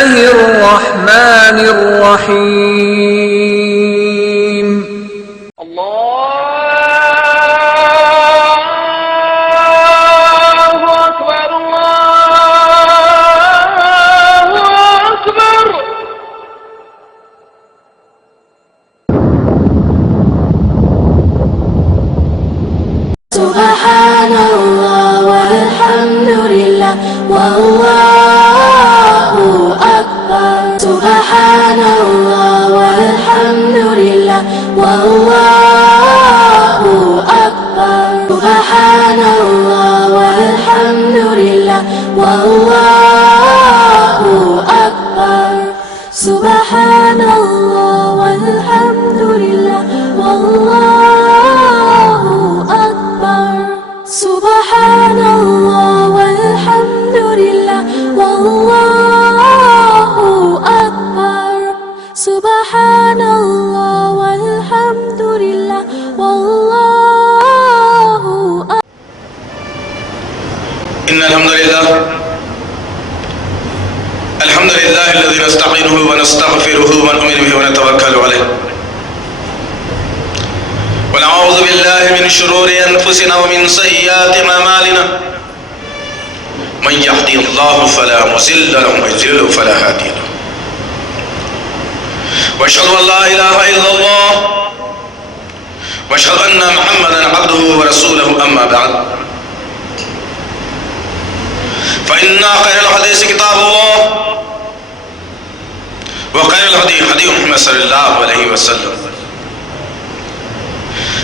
الله الرحمن الرحيم. الله أكبر الله أكبر. سبحان الله والحمد لله والله أكبر. سبحان الله والحمد لله والله أكبر. سبحان الله والحمد لله والله أكبر. سبحان الله والحمد لله والله أكبر. سبحان الله والحمد لله والله أكبر. سبحان الله والحمد لله والله أكبر. إن الحمد لله الذي نستعينه ونستغفره ونؤمن به ونتوكل عليه ونعوذ بالله من شرور أنفسنا ومن سيئات أعمالنا من يهده الله فلا مضل له ومن يضلل فلا هادي له وأشهد أن لا إله إلا الله وأشهد أن محمدا عبده ورسوله أما بعد فإن خير الحديث كتاب الله وخير الهدي هدي محمد صلى الله عليه وسلم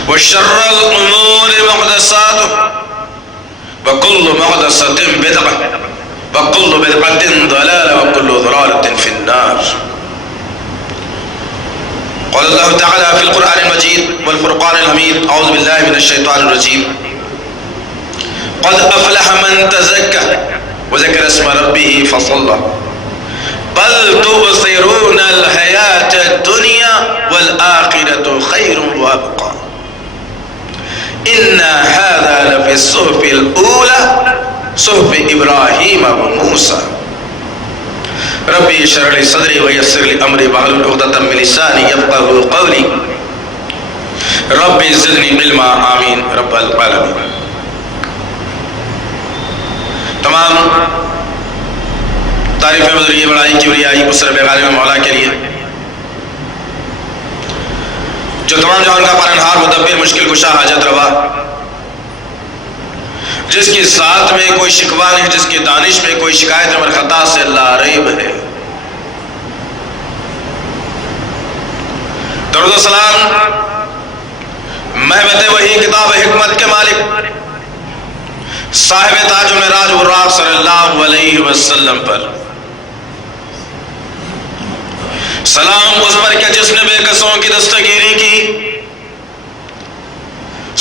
وشر الأمور محدثاتها وكل محدثة بدعة وكل بدعة ضلالة وكل ضلالة في النار. قال الله تعالى في القرآن المجيد والفرقان الحميد أعوذ بالله من الشيطان الرجيم قد أفلح من تزكى وذكر اسم ربه فصلى بل تؤثرون الحياة الدنيا والآخرة خير وأبقى إن هذا لفي الصحف الأولى صحف إبراهيم وموسى ربي اشرح لي صدري ويسر لي أمري واحلل عقدة من لساني يفقهوا قولي ربي زدني علما آمين رب العالمين. تمام تعریف بزرگی بڑائی کبریائی مصرف غالب مولا کے لیے جو تمام جہان کا پالنہار مدبر مشکل کشا حاجت روا جس کی ذات میں کوئی شکوہ نہیں جس کی دانش میں کوئی شکایت عمر خطا سے لا ریب ہے. درود و سلام محبت وحی کتاب حکمت کے مالک صاحب تاج المعراج براق صلی اللہ علیہ وسلم پر سلام اس پر کہ جس نے بے قصوں کی دستگیری کی.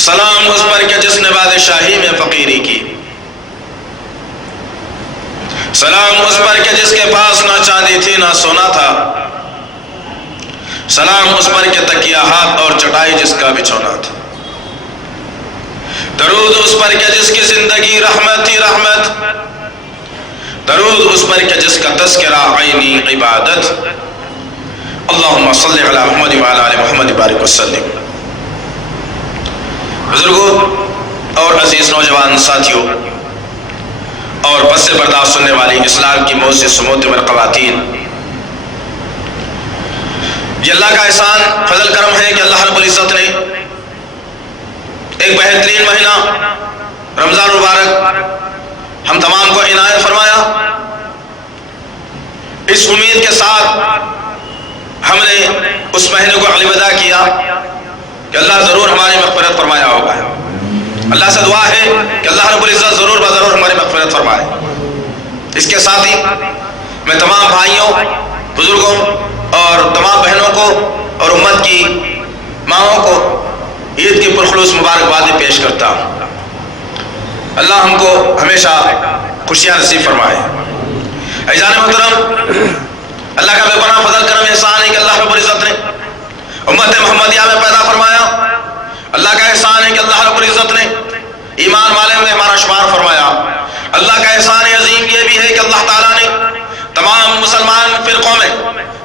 سلام اس پر کہ جس نے بادشاہی میں فقیری کی. سلام اس پر کہ جس کے پاس نہ چاندی تھی نہ سونا تھا. سلام اس پر کہ تکیہ ہاتھ اور چٹائی جس کا بچھونا تھا. درود اس پر کہ جس کی زندگی رحمت تھی رحمت. درود اس پر کہ جس کا تذکرہ عینی عبادت. اللہم صلی علی محمد وعلی آل محمد بارک وسلم. بزرگوں اور عزیز نوجوان ساتھیوں اور بس برداشت سننے والی اسلام کی معزز معتبر خواتین، یہ اللہ کا احسان فضل کرم ہے کہ اللہ رب العزت نے ایک بہترین مہینہ رمضان مبارک ہم تمام کو عنایت فرمایا. اس امید کے ساتھ ہم نے اس مہینے کو الوداع کیا کہ اللہ ضرور ہماری مغفرت فرمایا ہوگا. اللہ سے دعا ہے کہ اللہ رب العزت ضرور بضرور ہماری مغفرت فرمائے. اس کے ساتھ ہی میں تمام بھائیوں، بزرگوں اور تمام بہنوں کو اور امت کی ماؤں کو عید کی پرخلوص مبارکبادی پیش کرتا ہوں. اللہ ہم کو ہمیشہ خوشیاں نصیب فرمائے. عزیزان محترم، اللہ کا بے پناہ فضل کرم احسان ہے کہ اللہ رب العزت نے امت محمدیہ میں پیدا فرمایا. اللہ کا احسان ہے کہ اللہ رب العزت نے ایمان والے میں ہمارا شمار فرمایا. اللہ کا احسان عظیم یہ بھی ہے کہ اللہ تعالیٰ نے تمام مسلمان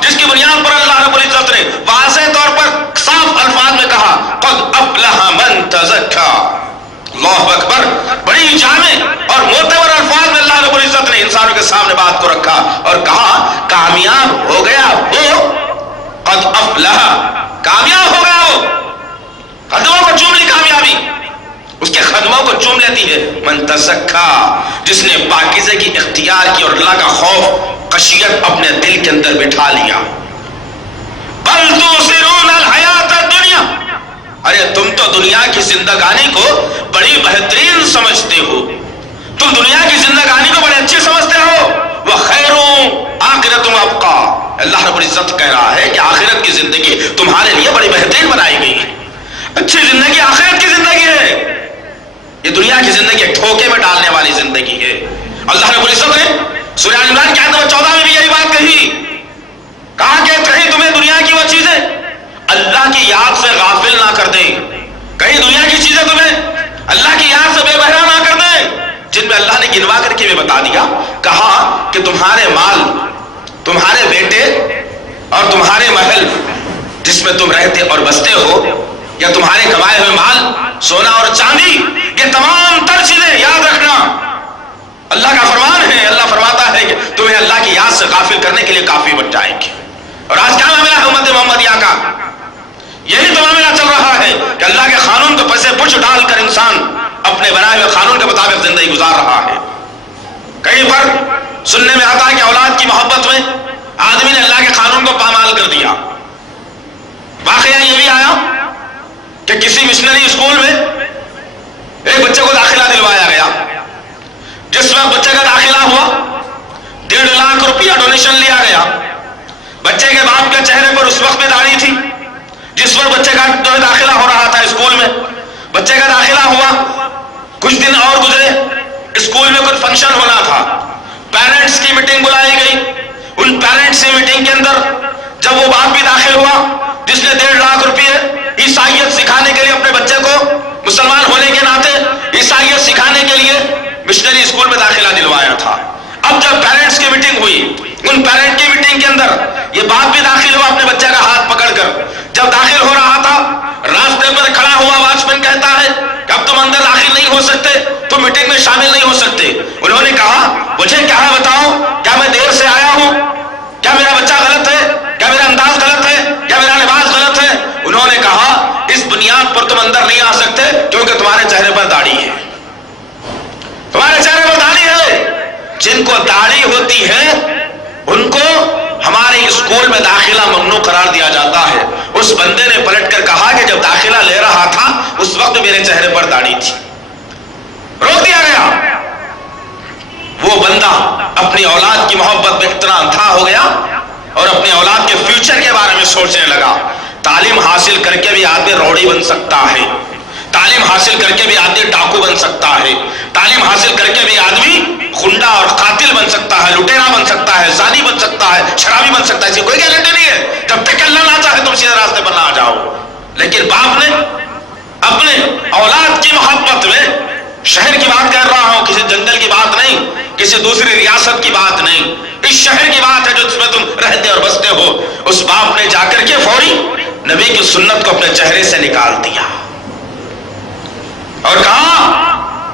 جس کی بنیاد پر اللہ رب العزت نے واضح طور پر صاف الفاظ میں کہا قد افلح من تزکا۔ اللہ اکبر، بڑی جامع اور معتبر الفاظ میں اللہ رب العزت نے انسانوں کے سامنے بات کو رکھا اور کہا کامیاب ہو گیا وہ، قد افلح، کامیاب ہو گیا وہ، قدموں کو چوم لی کامیابی، اس کے قدموں کو چوم لیتی ہے من تزکا، جس نے پاکیزے کی اختیار کی اور اللہ کا خوف خشیت اپنے دل کے اندر بٹھا لیا۔ بل تؤثرون الحیات الدنیا، ارے تم تو دنیا کی زندگانی کو بڑی بہترین سمجھتے ہو، تم دنیا کی زندگانی کو بڑے اچھی سمجھتے ہو، وخیر آخرت ابقا، اللہ رب العزت کہہ رہا ہے کہ آخرت کی زندگی تمہارے لیے بڑی بہترین بنائی گئی ہے، اچھی زندگی آخرت کی زندگی ہے، یہ دنیا کی زندگی ایک دھوکے میں ڈالنے والی زندگی ہے۔ اللہ رب العزت نے سورہ آل عمران کی آیت نمبر 14 میں بھی یہی بات کہی، کہا کہ کہیں تمہیں دنیا کی وہ چیزیں اللہ کی یاد سے غافل نہ کر دیں، کہیں دنیا کی چیزیں تمہیں اللہ کی یاد سے بے بہرا نہ کر دیں، جن میں اللہ نے گنوا کر کے بھی بتا دیا، کہا کہ تمہارے مال، تمہارے بیٹے اور تمہارے محل جس میں تم رہتے اور بستے ہو، یا تمہارے کمائے ہوئے مال، سونا اور چاندی، یہ تمام تر چیزیں یاد رکھنا اللہ کا فرمان ہے۔ اللہ فرماتا ہے کہ تمہیں اللہ کی یاد سے غافل کرنے کے لیے کافی بن جائیں گے۔ اور آج کیا معاملہ ہے امت محمدیہ کا؟ یہی تو معاملہ چل رہا ہے کہ اللہ کے قانون کو پسے پچھ ڈال کر انسان اپنے بنائے ہوئے قانون کے مطابق زندگی گزار رہا ہے۔ کہیں پر سننے میں آتا ہے کہ اولاد کی محبت میں آدمی نے اللہ کے قانون کو پامال کر دیا۔ واقعہ یہ بھی آیا کہ کسی مشنری اسکول میں ایک بچے کو داخلہ دلوایا گیا، جس وقت بچے کا داخلہ ہوا 1.5 لاکھ روپیہ ڈونیشن لیا گیا۔ بچے کے باپ کے چہرے پر اس وقت میں داڑھی تھی جس وقت بچے کا داخلہ ہو رہا تھا اسکول میں۔ بچے کا داخلہ ہوا، کچھ دن اور گزرے، اسکول میں کچھ فنکشن ہونا تھا، پیرنٹس کی میٹنگ بلائی گئی۔ ان پیرنٹس کی میٹنگ کے اندر جب وہ باپ بھی داخل ہوا جس نے 1.5 لاکھ روپئے عیسائیت سکھانے کے لیے اپنے بچے کو مسلمان ہونے کے ناطے عیسائیت سکھانے کے لیے مشنری اسکول میں داخلہ دلوایا تھا، اب جب پیرنٹس کی میٹنگ ہوئی، ان پیرنٹ کی میٹنگ کے اندر یہ باپ بھی داخل ہوا اپنے بچے کا ہاتھ پکڑ کر۔ جب داخل ہو رہا تھا، راستے پر کھڑا ہوا واچ مین کہتا ہے کہ اب تم اندر داخل نہیں ہو سکتے، تم میٹنگ میں شامل نہیں ہو سکتے۔ انہوں نے کہا مجھے کیا ہے بتاؤ، کیا میں دیر سے آیا ہوں، کیا میرا بچہ غلط ہے، کیا میرا انداز غلط ہے، کیا میرا لباس غلط ہے؟ انہوں نے کہا اس بنیاد پر تم اندر نہیں آ سکتے کیونکہ تمہارے چہرے پر داڑھی ہے، تمہارے چہرے پر داڑھی ہے۔ جن کو داڑھی ہوتی ہے ان کو ہمارے اسکول میں داخلہ ممنوع قرار دیا جاتا ہے۔ اس بندے نے پلٹ کر کہا کہ جب داخلہ لے رہا تھا اس وقت میرے چہرے پر داڑھی تھی، روک دیا گیا۔ وہ بندہ اپنی اولاد کی محبت میں اتنا اندھا ہو گیا اور اپنی اولاد کے فیوچر کے بارے میں سوچنے لگا۔ تعلیم حاصل کر کے بھی آدمی روڑی بن سکتا ہے، تعلیم حاصل کر کے بھی آدمی ڈاکو بن سکتا ہے، تعلیم حاصل کر کے بھی آدمی خنڈا اور قاتل بن سکتا ہے، لٹیرا بن سکتا ہے، زانی بن سکتا ہے، شرابی بن سکتا ہے، اس کی کوئی گارنٹی نہیں ہے جب تک اللہ نہ چاہے تم سیدھے راستے پر نہ آ جاؤ۔ لیکن باپ نے اپنے اولاد کی محبت میں، شہر کی بات کر رہا ہوں، کسی جنگل کی بات نہیں، کسی دوسری ریاست کی بات نہیں، اس شہر کی بات ہے جس میں تم رہتے اور بستے ہو۔ اس باپ نے جا کر کے فوری نبی کی سنت کو اپنے چہرے سے نکال دیا اور کہا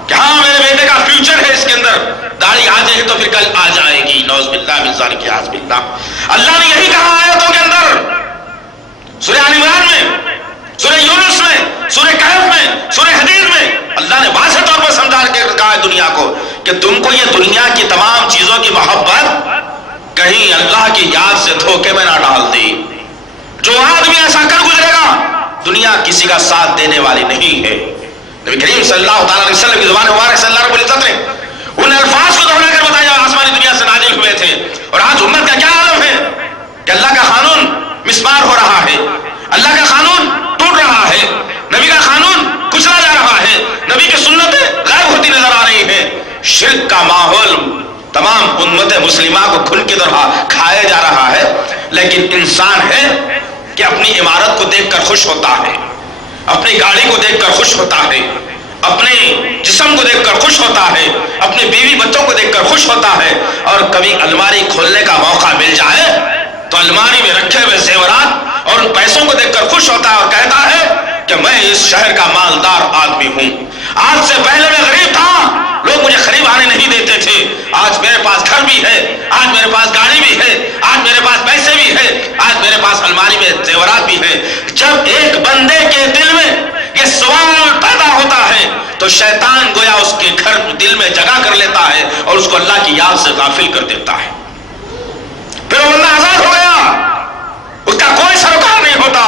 کہ ہاں میرے بیٹے کا فیوچر ہے، اس کے اندر داڑھی آ جائے تو پھر کل آ جائے گی، نعوذ باللہ من ذالک، اعوذ باللہ۔ اللہ نے یہی کہا آیتوں کے اندر، سورہ آل عمران میں، سورہ یونس میں، سورہ کہف میں، سورہ حدید میں، اللہ نے واضح طور پر سمجھا کے کہا ہے دنیا کو کہ تم کو یہ دنیا کی تمام چیزوں کی محبت کہیں اللہ کی یاد سے دھوکے میں نہ ڈال دی۔ جو آدمی ایسا کر گزرے گا دنیا کسی کا ساتھ دینے والی نہیں ہے۔ نبی کریم صلی اللہ تعالیٰ علیہ وسلم کی زبان مبارک سے اللہ رب العزت نے ان الفاظ کو دہرا کر بتایا آسمانی دنیا سے نازل ہوئے تھے، اور آج امت کا کیا عالم ہے کہ اللہ کا قانون مسمار ہو رہا ہے، اللہ کا قانون ٹوٹ رہا ہے، نبی کا قانون کچلا جا رہا ہے، نبی کی سنتیں غائب ہوتی نظر آ رہی ہیں، شرک کا ماحول تمام امت مسلمہ کو کھل کی طرح کھایا جا رہا ہے۔ لیکن انسان ہے کہ اپنی عمارت کو دیکھ کر خوش ہوتا ہے، اپنی گاڑی کو دیکھ کر خوش ہوتا ہے، اپنے جسم کو دیکھ کر خوش ہوتا ہے، اپنے بیوی بچوں کو دیکھ کر خوش ہوتا ہے، اور کبھی الماری کھولنے کا موقع مل جائے تو الماری میں رکھے ہوئے زیورات اور ان پیسوں کو دیکھ کر خوش ہوتا ہے اور کہتا ہے کہ میں اس شہر کا مالدار آدمی ہوں. آج سے پہلے میں غریب تھا, لوگ مجھے قریب آنے نہیں دیتے تھے. آج میرے پاس گھر بھی ہے, آج میرے پاس گاڑی بھی ہے, آج میرے پاس پیسے بھی ہے, آج میرے پاس الماری میں زیورات بھی ہے. جب ایک بندے کے دل میں یہ سوال پیدا ہوتا ہے تو شیطان گویا اس کے گھر دل میں جگہ کر لیتا ہے اور اس کو اللہ کی یاد سے غافل کر دیتا ہے. پھر وہ بندہ آزاد ہو گیا, اس کا کوئی سروکار نہیں ہوتا,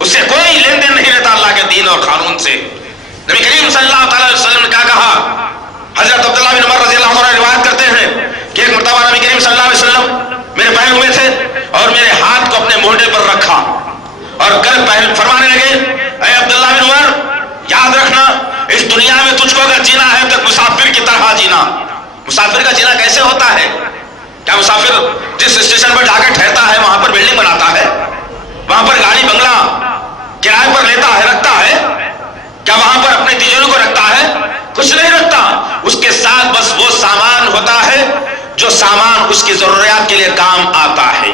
اس سے کوئی لین دین نہیں رہتا اللہ کے دین اور قانون سے. نبی کریم صلی اللہ تعالی وسلم نے کیا کہا؟ حضرت عبداللہ بن عمر رضی اللہ عنہ روایت کرتے ہیں کہ ایک مرتبہ نبی کریم صلی اللہ علیہ وسلم میرے پیر ہوئے تھے اور میرے ہاتھ کو اپنے موڈے پر رکھا اور فرمانے لگے, اے عبداللہ بن عمر یاد رکھنا, اس دنیا میں تجھ کو اگر جینا ہے تو مسافر کی طرح جینا. مسافر کا جینا کیسے ہوتا ہے؟ کیا مسافر جس اسٹیشن پر جا کے ٹھہرتا ہے وہاں پر بلڈنگ بناتا ہے, وہاں پر گاڑی بنگلہ کرائے پر لیتا ہے, رکھتا ہے؟ کیا وہاں پر اپنے تجربے کو رکھتا ہے؟ کچھ نہیں رکھتا. اس کے ساتھ بس وہ سامان ہوتا ہے جو سامان اس کی ضروریات کے لیے کام آتا ہے.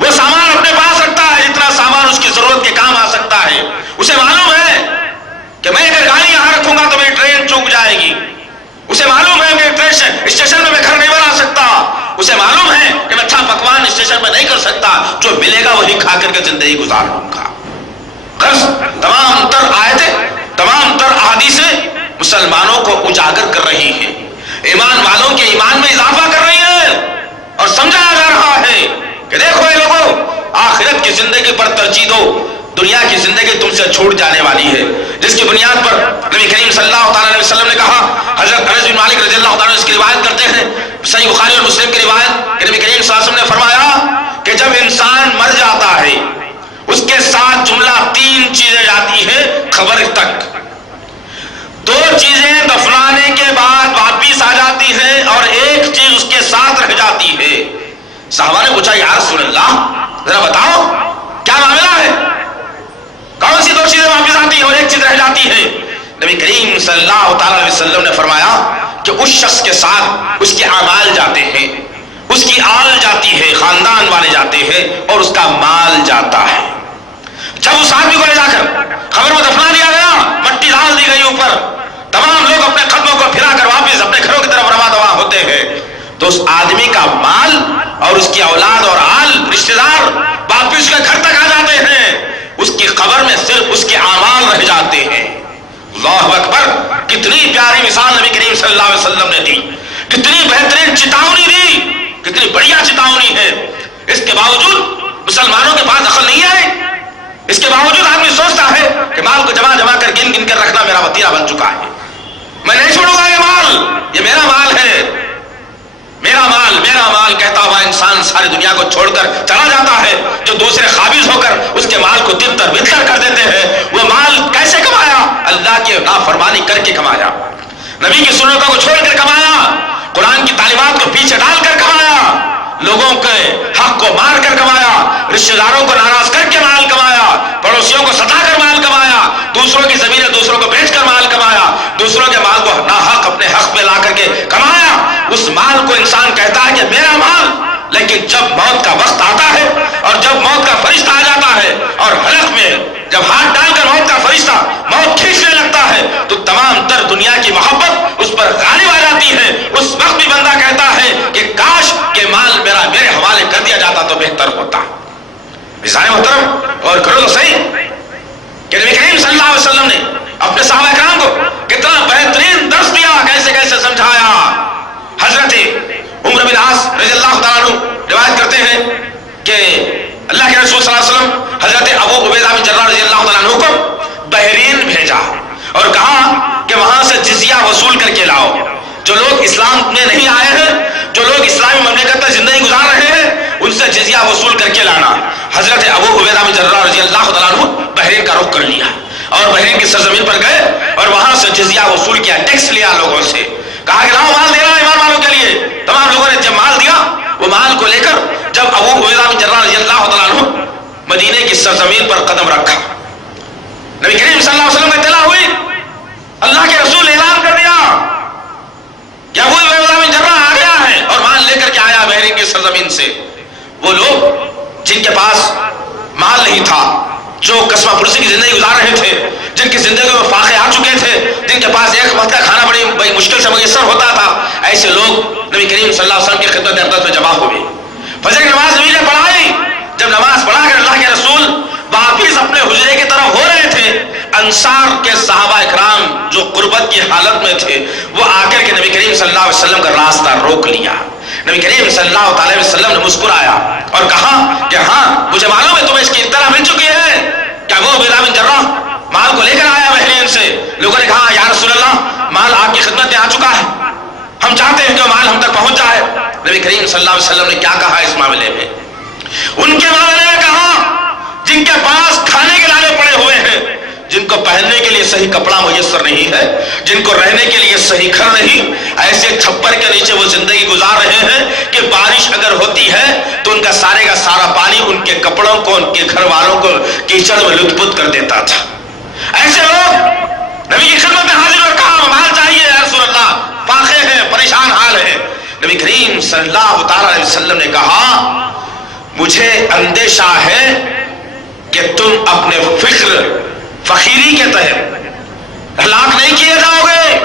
وہ سامان اپنے پاس رکھتا ہے جتنا سامان اس کی ضرورت کے کام آ سکتا ہے. اسے معلوم ہے کہ میں اگر گاڑی یہاں رکھوں گا تو میری ٹرین چوک جائے گی. اسے معلوم ہے کہ اسٹیشن میں گھر نہیں بنا سکتا. اسے معلوم ہے کہ میں اچھا پکوان اسٹیشن میں نہیں کر سکتا, جو ملے گا وہی کھا کر کے زندگی گزار لوں گا. تمام تر آیتیں, تمام تر احادیثیں مسلمانوں کو اجاگر کر رہی ہیں, ایمان والوں کے ایمان میں اضافہ کر رہی ہیں اور سمجھایا جا رہا ہے کہ دیکھو اے لوگوں, آخرت کی زندگی پر ترجیح دو, دنیا کی زندگی تم سے چھوٹ جانے والی ہے. جس کی بنیاد پر نبی کریم صلی اللہ تعالی علیہ وسلم نے کہا, حضرت انس بن مالک رضی اللہ تعالی عنہ اس کی روایت کرتے ہیں, صحیح بخاری اور مسلم کی روایت, کہ نبی کریم صلی اللہ علیہ وسلم نے فرمایا کہ جب انسان مر جاتا ہے اس کے ساتھ جملہ 3 چیزیں جاتی ہیں قبر تک. 2 چیزیں دفنانے کے بعد واپس آ جاتی ہیں اور 1 چیز اس کے ساتھ رہ جاتی ہے. صحابہ نے پوچھا, یا رسول اللہ ذرا بتاؤ کیا معاملہ ہے, کون سی 2 چیزیں واپس آتی ہیں اور 1 چیز رہ جاتی ہے؟ نبی کریم صلی اللہ تعالی علیہ وسلم نے فرمایا کہ اس شخص کے ساتھ اس کے اعمال جاتے ہیں, اس کی آل جاتی ہے, خاندان والے جاتے ہیں اور اس کا مال جاتا ہے. جب اس آدمی کو لے جا کر قبر میں دفنا دیا گیا, مٹی ڈال دی گئی اوپر, تمام لوگ اپنے قدموں کو پھرا کر واپس اپنے گھروں کی طرف رواں دوا ہوتے ہیں, تو اس آدمی کا مال اور اس کی اولاد اور آل رشتہ دار واپس اس کے گھر تک آ جاتے ہیں. اس کی قبر میں صرف اس کے اعمال رہ جاتے ہیں. اللہ اکبر, کتنی پیاری مثال نبی کریم صلی اللہ علیہ وسلم نے دی, کتنی بہترین چتاونی دی, کتنی بڑھیا چتاونی ہے. اس کے باوجود مسلمانوں کے پاس عقل نہیں ہے. اس کے باوجود آدمی سوچتا ہے کہ مال کو جمع کر گن گن کر رکھنا میرا وتیرہ بن چکا ہے, میں نہیں چھوڑوں گا یہ مال, یہ میرا مال ہے, میرا مال, میرا مال کہتا ہوا انسان ساری دنیا کو چھوڑ کر چلا جاتا ہے. جو دوسرے قابض ہو کر اس کے مال کو تتر بتر کر دیتے ہیں, وہ مال کیسے کمایا؟ اللہ کی نافرمانی کر کے کمایا, نبی کی سنتوں کو چھوڑ کر کمایا, قرآن کی تعلیمات کو پیچھے ڈال کر کمایا, لوگوں کے حق کو مار کر کمایا, رشتہ داروں کو ناراض کر کے مال کمایا, پڑوسیوں کو ستا کر مال کمایا, دوسروں کی زمینیں دوسروں کو بیچ کر مال کمایا, دوسروں کے مال کو ناحق اپنے حق میں لا کر کے کمایا. اس مال کو انسان کہتا ہے کہ میرا مال, لیکن جب موت کا وقت آتا ہے اور جب موت کا فرشتہ آ جاتا ہے اور حلق میں جب ہاتھ ڈال کر موت کا فرشتہ موت کھینچنے لگتا ہے تو تمام تر دنیا کی محبت اس پر غالب آ جاتی ہے. اس وقت بھی بندہ کہتا ہے کہ کاش کہ مال میرے حوالے کر دیا جاتا تو بہتر ہوتا. عزیزائے محترم اور کرو تو صحیح کہ نبی کریم صلی اللہ علیہ وسلم نے اپنے صحابہ کرام کو کتنا بہترین درس دیا, کیسے کیسے سمجھایا. حضرت عمر بن عاص رضی اللہ تعالیٰ عنہ روایت کرتے ہیں کہ اللہ کے رسول صلی اللہ علیہ وسلم حضرت ابو عبیدہ بن جراح رضی اللہ تعالیٰ عنہ کو بحرین بھیجا اور کہا کہ وہاں سے جزیہ وصول کر کے لاؤ. جو لوگ اسلام میں نہیں آئے ہیں, جو لوگ اسلامی مملکت میں زندگی گزار رہے ہیں, ان سے جزیہ وصول کر کے لانا. حضرت ابو عبیدہ بن جراح رضی اللہ تعالیٰ عنہ بحرین کا رخ کر لیا اور بحرین کی سرزمین پر گئے اور وہاں سے جزیہ وصول کیا, ٹیکس لیا لوگوں سے, کہا کہ لاؤ مال دینا ایمان والوں کے لیے. تمام لوگوں نے جب مال دیا, وہ مال کو لے کر جب ابو عبیدہ بن جراح رضی اللہ تعالیٰ عنہ مدینے کی سرزمین پر قدم رکھا, نبی کریم صلی اللہ علیہ وسلم کو اطلاع ہوئی, اللہ کے رسول نے اعلان کر دیا کہ ابو عبیدہ بن جراح آ گیا ہے اور مال لے کر کے آیا بحرین کی سرزمین سے. وہ لوگ جن کے پاس مال نہیں تھا، جو قسمہ پرسی کی زندگی گزار رہے تھے، جن کی زندگی میں فاقے آ چکے تھے، جن کے پاس ایک وقت کا کھانا بڑی مشکل سے میسر ہوتا تھا، ایسے لوگ نبی کریم صلی اللہ علیہ وسلم کی خدمت اقدس میں جمع ہوئے. فجر کی نماز نبی نے پڑھائی. جب نماز پڑھا کر اللہ کے رسول واپس اپنے حجرے کی طرف ہو رہے تھے، انصار کے صحابہ اکرام جو قربت کی حالت میں تھے وہ آ کر کے نبی کریم صلی اللہ علیہ وسلم کا راستہ روک لیا. نبی کریم صلی اللہ علیہ وسلم نے مسکرایا اور کہا کہ ہاں مجھے معلوم ہے تمہیں اس کی اطلاع مل چکی ہے. کیا وہ عبیدہ بن جرح مال کو لے کر آیا بحرین سے؟ لوگوں نے کہا یا رسول اللہ مال آپ کی خدمت میں آ چکا ہے، ہم چاہتے ہیں کہ مال ہم تک پہنچ جائے. نبی کریم صلی اللہ علیہ وسلم نے کیا کہا اس معاملے میں؟ ان کے معاملے میں کہا جن کے پاس کھانے کے لالے پڑے ہوئے ہیں، جن کو پہننے کے لیے صحیح کپڑا میسر نہیں ہے، جن کو رہنے کے لیے صحیح گھر نہیں، ایسے چھپر کے نیچے وہ زندگی گزار رہے ہیں کہ بارش اگر ہوتی ہے تو ان کا سارا پانی ان کے کپڑوں کو، ان کے گھر والوں کو کیچڑ میں لت پت کر دیتا تھا. ایسے لوگ نبی کی خدمت میں حاضر اور کہا مال چاہیے یا رسول اللہ، فاقے ہیں، پریشان حال ہے. نبی کریم صلی اللہ تعالی علیہ وسلم نے کہا مجھے اندیشہ ہے کہ تم اپنے فقیری کے تحت ہلاک نہیں کیے جاؤ گے،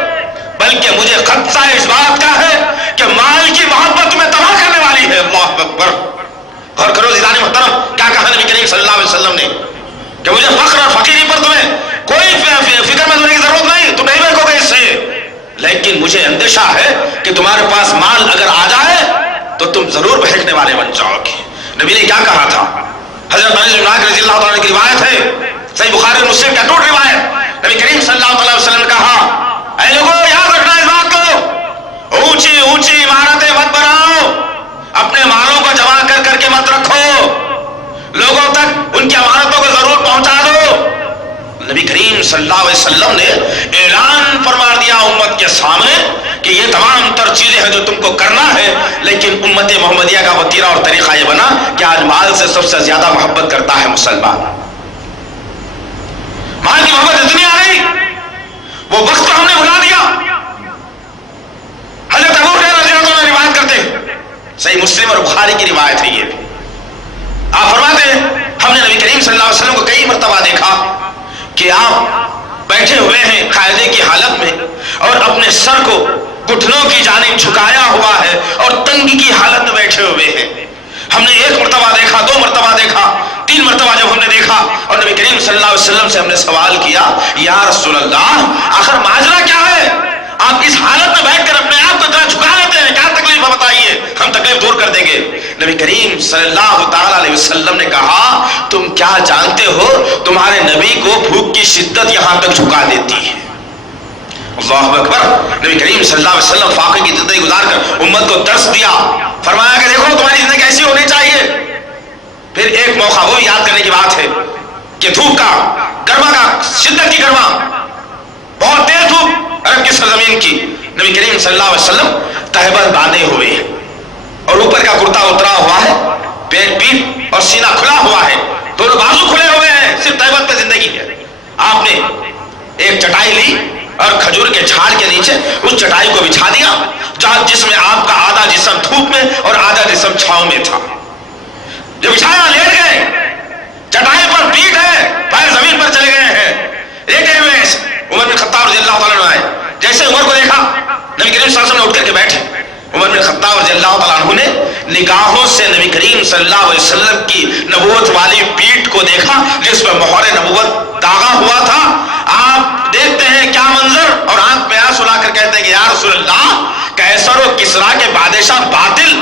بلکہ مجھے خدشہ اس بات کا ہے کہ مال کی محبت تمہیں تباہ کرنے والی ہے. اللہ اکبر. غور کرو عزیزان محترم، کیا کہا نبی کریم صلی اللہ علیہ وسلم نے کہ مجھے فخر اور فقیری پر تمہیں کوئی فکر مند ہونے کی ضرورت نہیں، تم نہیں بھیگو گے اس سے، لیکن مجھے اندیشہ ہے کہ تمہارے پاس مال اگر آ جائے تو تم ضرور بہکنے والے بن جاؤ گے. نبی نے کیا کہا تھا؟ حضرت انس بن مالک رضی اللہ تعالیٰ کی روایت ہے، صحیح بخاری اور مسلم کی اٹوٹ روایت. نبی کریم صلی اللہ علیہ وسلم نے کہا اے لوگوں یاد رکھنا اس بات کو، اونچی اونچی عمارتیں مت بناؤ، اپنے مالوں کو جمع کر کے مت رکھو، لوگوں تک ان کی امانتوں کو ضرور پہنچا دو. نبی کریم صلی اللہ علیہ وسلم نے اعلان فرما دیا امت کے سامنے کہ یہ تمام تر چیزیں ہیں جو تم کو کرنا ہے، لیکن امت محمدیہ کا وتیرہ اور طریقہ یہ بنا کہ آج مال سے سب سے زیادہ محبت کرتا ہے مسلمان. مال کی محبت اتنی آ رہی، وہ وقت ہم نے بھلا دیا. حضرت ابو ہریرہ رضی اللہ عنہ روایت کرتے ہیں، صحیح مسلم اور بخاری کی روایت ہے، یہ آپ فرماتے ہیں ہم نے نبی کریم صلی اللہ علیہ وسلم کو کئی مرتبہ دیکھا کہ آپ بیٹھے ہوئے ہیں قاعدے کی حالت میں اور اپنے سر کو گھٹنوں کی جانب جھکایا ہوا ہے اور تنگی کی حالت میں بیٹھے ہوئے ہیں. ہم نے ایک مرتبہ دیکھا، دو مرتبہ دیکھا، تین مرتبہ جب ہم نے دیکھا اور نبی کریم صلی اللہ علیہ وسلم سے ہم نے سوال کیا یا رسول اللہ آخر ماجرا کیا ہے؟ آپ اس حالت میں بیٹھ کر اپنے آپ کو اتنا جھکا لیتے ہیں، کیا تکلیف ہے بتائیے، ہم تکلیف دور کر دیں گے. نبی کریم صلی اللہ تعالی علیہ وسلم نے کہا تم کیا جانتے ہو تمہارے نبی کو بھوک کی شدت یہاں تک جھکا دیتی ہے. اللہ اکبر. نبی کریم صلی اللہ علیہ وسلم فاقے کی زندگی گزار کر امت کو درس دیا، فرمایا کہ دیکھو تمہاری زندگی ایسی ہونی چاہیے. پھر ایک موقع وہ یاد کرنے کی بات ہے کہ دھوپ کا گرما کا شدت کی گرما، بہت تیز دھوپ عرب کی سرزمین کی. نبی کریم صلی اللہ علیہ وسلم تہبند باندھے ہوئے ہیں اور اوپر کا کرتا اترا ہوا ہے، پیٹ اور سینہ کھلا ہوا ہے، دونوں بازو کھلے ہوئے ہیں، صرف تہبند پہ زندگی ہے. آپ نے ایک چٹائی لی اور کھجور کے جھاڑ کے نیچے اس چٹائی کو بچھا دیا جہاں جس میں آپ کا آدھا جسم دھوپ میں اور آدھا جسم چھاؤں میں تھا. جو بچھایا لیٹ گئے، چٹائی پر پیٹ ہے، پیر زمین پر چلے گئے ہیں، لیٹے ہوئے. عمر بن خطاب رضی اللہ تعالیٰ عنہ آئے، جیسے عمر کو دیکھا نبی کریم صلی اللہ علیہ وسلم نے اٹھ کر کے بیٹھے. عمر بن خطاب رضی اللہ تعالیٰ عنہ نے نگاہوں سے نبی کریم صلی اللہ علیہ وسلم کی نبوت والی پیٹھ کو دیکھا جس پر مہر نبوت داغا ہوا تھا. آپ دیکھتے ہیں کیا منظر اور آنکھ میں آنسو لا کر کہتے ہیں کہ یا رسول اللہ قیصر و کسریٰ کے بادشاہ باطل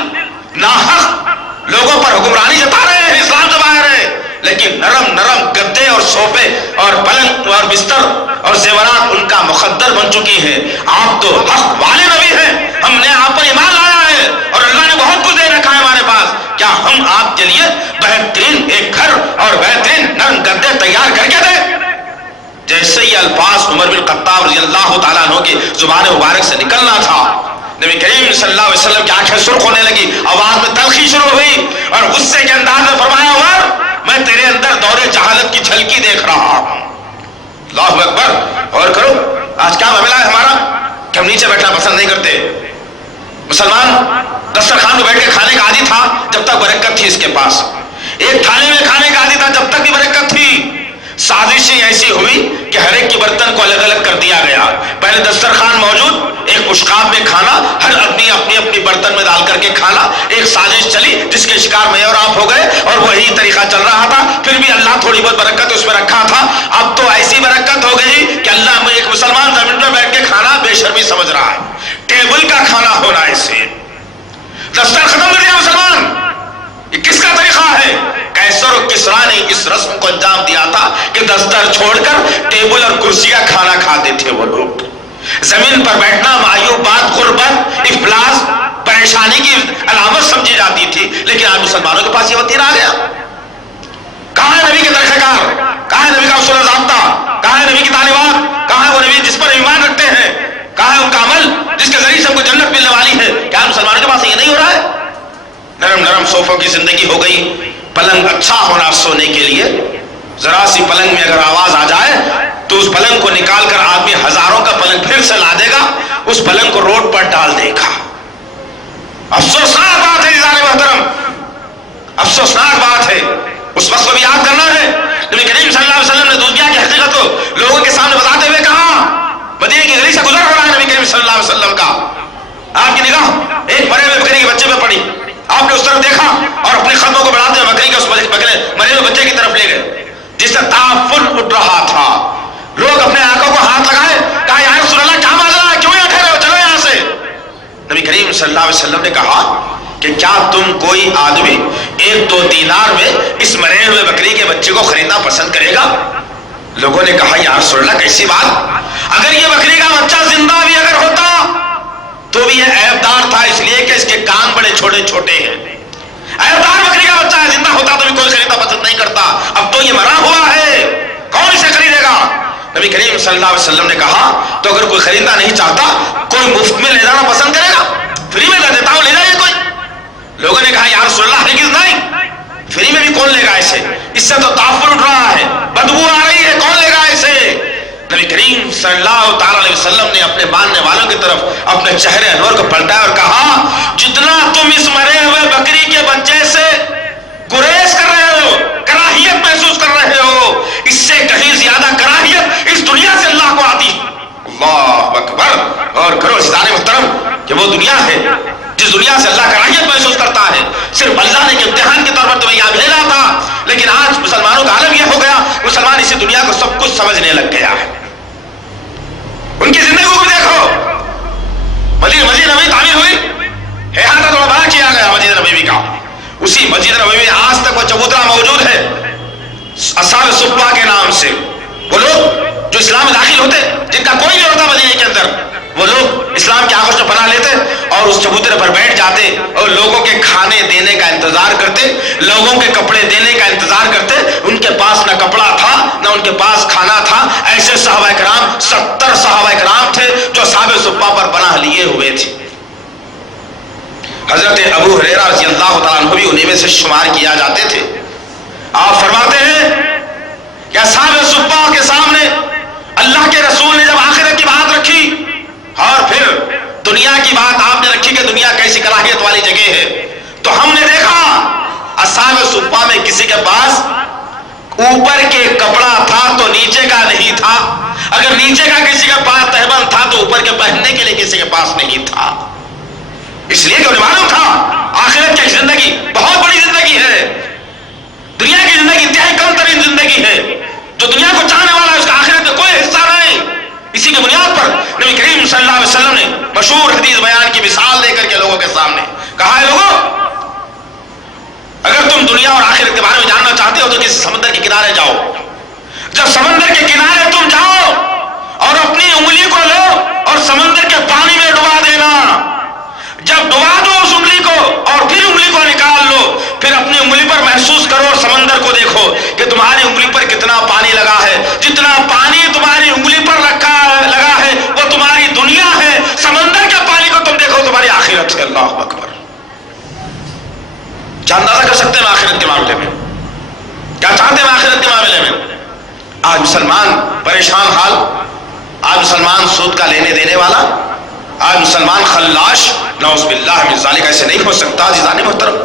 ناحق لوگوں پر حکمرانی جتا رہے ہیں، اسلام سے باہر ہے، لیکن نرم نرم گدے اور صوفے اور پلنگ اور بستر اور زیورات ان کا مقدر بن چکی ہیں. آپ تو حق والے نبی ہیں، ہم نے آپ پر ایمان لایا ہے اور اللہ نے بہت کچھ دے رکھا ہے ہمارے پاس، کیا ہم آپ کے لیے بہترین ایک گھر اور بہترین نرم گدے تیار کر کے دیں؟ جیسے یہ الفاظ عمر بن خطاب رضی اللہ تعالیٰ عنہ کی زبان مبارک سے نکلنا تھا، نبی کریم صلی اللہ علیہ وسلم کی آنکھیں سرخ ہونے لگی، آواز میں تلخی شروع ہوئی اور غصے کے انداز میں فرمایا عمر میں تیرے اندر دور جہالت کی جھلکی دیکھ رہا ہوں. اللہ اکبر. اور کرو آج کیا معاملہ ہے ہمارا کہ ہم نیچے بیٹھنا پسند نہیں کرتے. مسلمان دسترخوان میں بیٹھ کے کھانے کا عادی تھا جب تک برکت تھی اس کے ایک تھالی میں کھانے کا عادی تھا جب تک بھی برکت تھی. سازشیں ایسی ہوئی کہ ہر ایک کے برتن کو الگ الگ کر دیا گیا. پہلے دسترخوان موجود، ایک مشکاب میں کھانا، ہر آدمی اپنی اپنی برتن میں ڈال کر کے کھانا. ایک سازش چلی جس کے شکار میں اور آپ ہو گئے، اور وہی طریقہ چل رہا تھا. پھر بھی اللہ تھوڑی بہت برکت اس میں رکھا تھا. اب تو ایسی برکت ہو گئی کہ اللہ میں ایک مسلمان زمین پر بیٹھ کے کھانا بے شرمی سمجھ رہا ہے. ٹیبل کا کھانا ہونا ایسے، دستر ختم کر دیا مسلمان. یہ کس کا طریقہ ہے؟ کیسر و کسرا نے اس رسم کو انجام دیا تھا کہ دستر چھوڑ کر ٹیبل اور کرسی کا کھانا کھاتے تھے وہ لوگ. زمین پر بیٹھنا معیوبات، غربت، افلاس، پریشانی کی علامت سمجھی جاتی تھی. لیکن آج مسلمانوں کے پاس یہ وطن آ گیا. کہاں ہے نبی کے طریقہ کار؟ کہاں ہے نبی کا اصول و ضابطہ؟ کہاں ہے نبی کی تعلیمات؟ کہاں ہے وہ نبی جس پر ایمان رکھتے ہیں؟ کہاں ہے ان کا عمل جس کے ذریعے سے ہم کو جنت ملنے والی ہے؟ کیا مسلمانوں کے پاس یہ نہیں ہو رہا ہے؟ نرم نرم صوفوں کی زندگی ہو گئی. پلنگ اچھا ہونا سونے کے لیے، ذرا سی پلنگ میں اگر آواز آ جائے تو اس پلنگ کو نکال کر آدمی ہزاروں کا پلنگ پھر سے لا دے گا، اس پلنگ کو روڈ پر ڈال دے گا. افسوسناک بات ہے عزیزان محترم، افسوسناک بات ہے. اس وقت کو بھی یاد کرنا ہے. نبی کریم صلی اللہ علیہ وسلم نے دنیا کی حقیقت کو لوگوں کے سامنے بتاتے ہوئے کہا، مدینے کی گلی سے گزر رہا ہے نبی کریم صلی اللہ علیہ وسلم کا، آپ کی نگاہ ایک مرے ہوئے بکری کے بچے پہ پڑی. آپ نے اس طرف دیکھا اور اپنے قدموں کو بڑھاتے ہوئے بکری کے اس مرے ہوئے بچے کی طرف لے گئے جس سے تعفن اٹھ رہا تھا. لوگ اپنے آنکھوں کو ہاتھ لگائے، کہا یا رسول اللہ کیا معاملہ ہے، کیوں یہاں ٹھہرے ہو، چلو یہاں سے. نبی کریم صلی اللہ علیہ وسلم نے کہا کہ کیا تم کوئی آدمی 1-2 دینار میں اس مرے ہوئے بکری کے بچے کو خریدنا پسند کرے گا؟ لوگوں نے کہا یا رسول اللہ کیسی بات، اگر یہ بکری کا بچہ زندہ بھی اگر ہوتا تو بھی یہ عیبدار تھا اس لیے کہ اس کے کان بڑے چھوٹے چھوٹے ہیں. عیبدار بکری کا بچہ ہے، زندہ ہوتا تو بھی کوئی خریدنا پسند نہیں کرتا. اب تو یہ مرا ہوا ہے، کون اسے خریدے گا؟ نبی کریم صلی اللہ علیہ وسلم نے کہا تو اگر کوئی خریدنا نہیں چاہتا، کوئی مفت میں لے جانا پسند کرے گا؟ فری میں لے دیتا ہوں، لے جائے کوئی. لوگوں نے کہا یا رسول اللہ ہرگز نہیں، فری میں بھی کون لے گا اسے، اس سے تو تعفن اٹھ رہا ہے، بدبو آ رہی ہے، کون لے گا اسے؟ نبی کریم صلی اللہ تعالی علیہ وسلم نے اپنے ماننے والوں کی طرف اپنے چہرے انور کو پلٹایا اور کہا جتنا تم اس مرے ہوئے بکری کے بچے سے گریز کر رہے ہو، کراہیت محسوس کر رہے ہو، اس سے کہیں زیادہ کراہیت اس دنیا سے اللہ کو آتی. اللہ اکبر. اور کرو عزیزان محترم کہ وہ دنیا ہے جس دنیا سے اللہ کراہیت محسوس کرتا ہے، صرف اللہ نے امتحان کے طور پر تمہیں یہاں بھیجا تھا. لیکن آج مسلمانوں کا عالم یہ ہو گیا، مسلمان اسی دنیا کو سب کچھ سمجھنے لگ گیا ہے. ان کی زندگی کو دیکھو، مسجد نبوی تعمیر ہوئی، احاطہ تھوڑا بڑا کیا گیا مسجد نبوی کا. اسی مسجد نبوی میں آج تک وہ چبوترا موجود ہے اصحاب صفہ کے نام سے. وہ لوگ جو اسلام میں داخل ہوتے جن کا کوئی نہیں ہوتا مدینے کے اندر، وہ لوگ اسلام کے آغوش میں پناہ لیتے اور اس چبوترے پر بیٹھ جاتے اور لوگوں کے کھانے دینے کا انتظار کرتے، لوگوں کے کپڑے دینے کا انتظار کرتے. ان کے پاس نہ کپڑا تھا نہ ان کے پاس کھانا تھا. ایسے صحابہ کرام 70 صحابہ کرام تھے جو اصحاب صفہ پر پناہ لیے ہوئے تھے. حضرت ابو ہریرہ رضی اللہ تعالیٰ عنہ بھی انہیں میں سے شمار کیا جاتے تھے. آپ فرماتے ہیں کہ اصحاب صفہ کے سامنے اللہ کے رسول نے جب آخرت کی بات رکھی اور پھر دنیا کی بات آپ نے رکھی کہ دنیا کیسی کراہیت والی جگہ ہے، تو ہم نے دیکھا اصحاب صفہ میں کسی کے پاس اوپر کے کپڑا تھا تو نیچے کا نہیں تھا، اگر نیچے کا کسی کے پاس تہبند تھا تو اوپر کے پہننے کے لیے کسی کے پاس نہیں تھا. اس لیے کہ انہیں معلوم تھا آخرت کی زندگی بہت بڑی زندگی ہے، دنیا کی زندگی انتہائی کم ترین زندگی ہے. جو دنیا کو چاہنے والا ہے اس کا آخرت میں کوئی حصہ نہیں. اسی کی بنیاد پر نبی کریم صلی اللہ علیہ وسلم نے مشہور حدیث بیان کی مثال دے کر کے لوگوں کے سامنے کہا ہے لوگوں اگر تم دنیا اور آخرت کے بارے میں جاننا چاہتے ہو تو کسی سمندر کے کنارے جاؤ. جب سمندر کے کنارے تم جاؤ اور اپنی انگلی کو لو اور سمندر کے پانی میں ڈبا دینا، جب ڈبا دو اس انگلی کو اور پھر انگلی کو نکال لو، پھر اپنی انگلی پر محسوس کرو اور سمندر کو دیکھو کہ تمہاری انگلی پر کتنا پانی لگا ہے. جتنا پانی تمہاری انگلی پر لگا ہے وہ تمہاری دنیا ہے. سمندر کے پانی کو تم دیکھو تمہاری آخرت. اللہ اکبر. کیا اندازہ کر سکتے ہیں آخرت کے معاملے میں؟ کیا چاہتے ہیں آخرت کے معاملے میں؟ آج مسلمان پریشان حال، آج مسلمان سود کا لینے دینے والا، آج مسلمان خلاش، نعوذ باللہ من ذالک. ایسے نہیں ہو سکتا عزیزان محترم،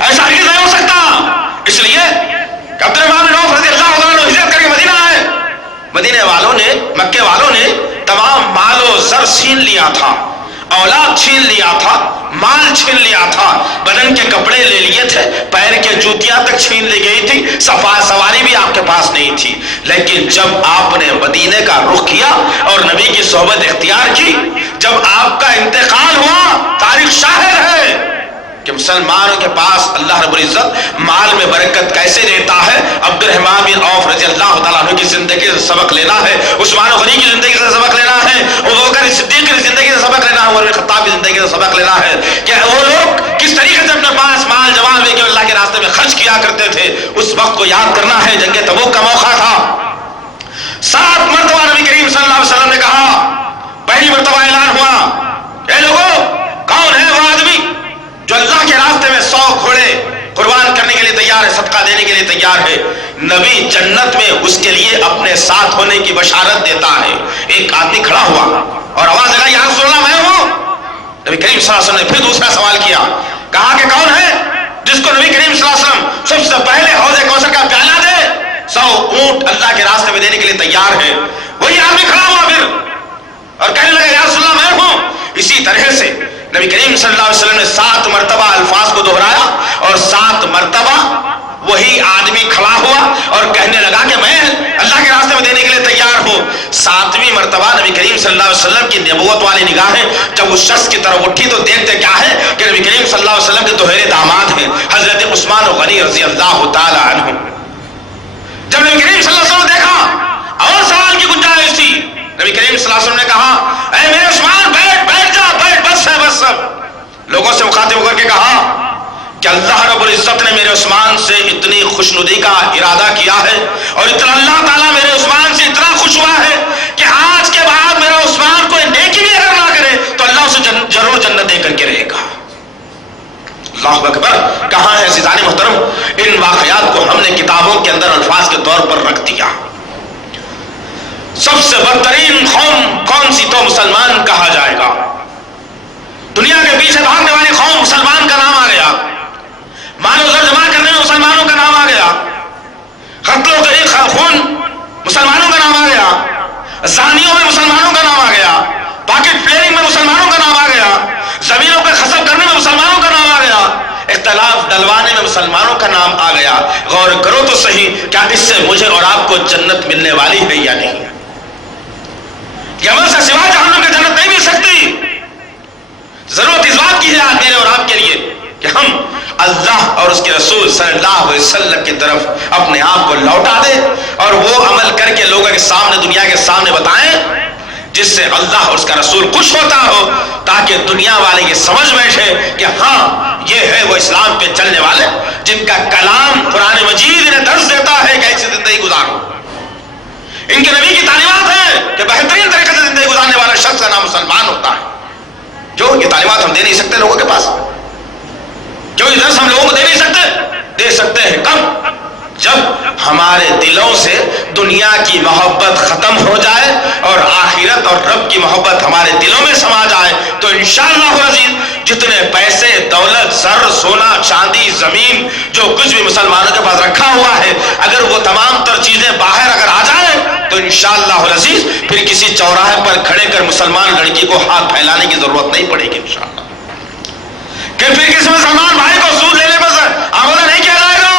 ایسا ہرگز نہیں ہو سکتا. اس لیے کہ عبد الرحمن بن عوف رضی اللہ عنہ ہجرت کر کے مدینہ آئے. مدینے والوں نے، مکے والوں نے تمام مال و زر چھین لیا تھا، اولاد چھین لیا تھا، مال چھین لیا تھا، بدن کے کپڑے لے لیے تھے، پیر کے جوتیاں تک چھین لی گئی تھی، سواری بھی آپ کے پاس نہیں تھی. لیکن جب آپ نے مدینے کا رخ کیا اور نبی کی صحبت اختیار کی، جب آپ کا انتقال ہوا، تاریخ شاہد ہے کہ مسلمانوں کے پاس اللہ رب العزت مال میں برکت کیسے دیتا ہے. عبد الرحمن بن عوف رضی اللہ تعالیٰ عنہ کی زندگی سے سبق لینا ہے، عثمان غنی کی زندگی سے سبق لینا ہے، ابوبکر صدیق کی زندگی سے سبق لینا ہے، عمر بن خطاب کی زندگی سے سبق لینا ہے کہ وہ لوگ کس طریقے سے اپنے پاس مال جوان لے کے اللہ کے راستے میں خرچ کیا کرتے تھے. اس وقت کو یاد کرنا ہے، جنگ تبوک کا موقع تھا. 7 مرتبہ نبی کریم صلی اللہ علیہ وسلم نے کہا، پہلی مرتبہ اعلان ہوا، اے لوگوں، کون ہے وہ آدمی جو اللہ کے راستے میں 100 گھوڑے قربان کرنے کے لیے تیار ہے، صدقہ دینے کے لیے تیار ہے. نبی جنت میں اس کے لیے اپنے ساتھ ہونے کی بشارت دیتا ہے. ایک آدمی کھڑا ہوا اور آواز لگائی، یا رسول اللہ میں ہوں. نبی کریم صلی اللہ علیہ وسلم نے پھر دوسرا سوال کیا، کہا کہ کون ہے جس کو نبی کریم صلی اللہ علیہ وسلم سب سے پہلے حوض کوثر کا پیالہ دے، 100 اونٹ اللہ کے راستے میں دینے کے لیے تیار ہے. وہی آدمی کھڑا ہوا پھر اور کہنے لگا، یا رسول اللہ میں ہوں. اسی طرح سے نبی کریم صلی اللہ علیہ وسلم نے 7 مرتبہ الفاظ کو دہرایا اور 7 مرتبہ وہی آدمی کھڑا ہوا اور کہنے لگا کہ میں اللہ کے راستے میں دینے کے لیے تیار ہوں. 7ویں مرتبہ نبی کریم صلی اللہ علیہ وسلم کی نبوت والی نگاہیں جب اس شخص کی طرف اٹھی تو دیکھتے کیا ہے کہ نبی کریم صلی اللہ علیہ وسلم کے دوہرے داماد ہیں حضرت عثمان غنی رضی اللہ تعالی عنہ. جب نبی کریم صلی اللہ علیہ وسلم نے دیکھا اور سوال کی گنجائش تھی، نبی کریم صلی اللہ علیہ وسلم نے کہا، اے میرے عثمان، بیٹھ جا، بس ہے بس. سب لوگوں سے مخاطب ہو کر کے کہا کہ اللہ رب العزت نے میرے عثمان سے اتنی خوشنودی کا ارادہ کیا ہے اور اتنا اللہ تعالیٰ میرے عثمان سے اتنا خوش ہوا ہے کہ آج کے بعد میرا عثمان کوئی نیکی بھی اگر نہ کرے تو اللہ اسے ضرور جنت دے کر کے رہے گا. اللہ اکبر. کہاں ہے عزیزان محترم، ان واقعات کو ہم نے کتابوں کے اندر الفاظ کے طور پر رکھ دیا. سب سے بدترین قوم کون سی تو مسلمان کہا جائے گا. دنیا کے پیچھے بھاگنے والی قوم مسلمان کا نام آ گیا، مال و زر جمع کرنے میں مسلمانوں کا نام آ گیا، قتل و خون مسلمانوں کا نام آ گیا، زانیوں میں مسلمانوں کا نام آ گیا، پاکٹ فلیئرنگ میں مسلمانوں کا نام آ گیا، زمینوں پہ غصب کرنے میں مسلمانوں کا نام آ گیا، اختلاف ڈلوانے میں مسلمانوں کا نام آ گیا. غور کرو تو صحیح، کیا اس سے مجھے اور آپ کو جنت ملنے والی ہے یا نہیں؟ یہ عمل سے سوا جہنم کے جنت نہیں مل سکتی. ضرورت اس بات کی ہے آج میرے اور آپ کے لیے کہ ہم اللہ اور اس کے رسول صلی اللہ علیہ وسلم کی طرف اپنے آپ کو لوٹا دیں اور وہ عمل کر کے لوگوں کے سامنے، دنیا کے سامنے بتائیں جس سے اللہ اور اس کا رسول خوش ہوتا ہو، تاکہ دنیا والے یہ سمجھ بیٹھے کہ ہاں یہ ہے وہ اسلام پہ چلنے والے جن کا کلام قرآن مجید انہیں درس دیتا ہے کہ ایسی زندگی گزارو. ان کے نبی کی تعلیمات ہیں کہ بہترین طریقے سے زندگی گزارنے والا شخص کا نام مسلمان ہوتا ہے. جو یہ تعلیمات ہم دے نہیں سکتے لوگوں کے پاس، جو یہ درس ہم لوگوں کو دے نہیں سکتے، دے سکتے ہیں کب؟ جب ہمارے دلوں سے دنیا کی محبت ختم ہو جائے اور آخرت اور رب کی محبت ہمارے دلوں میں سما جائے تو انشاءاللہ العزیز جتنے پیسے، دولت، زر، سونا، چاندی، زمین، جو کچھ بھی مسلمانوں کے پاس رکھا ہوا ہے، اگر وہ تمام تر چیزیں باہر اگر آ جائیں تو انشاءاللہ العزیز پھر کسی چوراہے پر کھڑے کر مسلمان لڑکی کو ہاتھ پھیلانے کی ضرورت نہیں پڑے گی انشاءاللہ. کہ پھر کسی مسلمان بھائی کو سود لینے پر آمدہ نہیں کیا جائے گا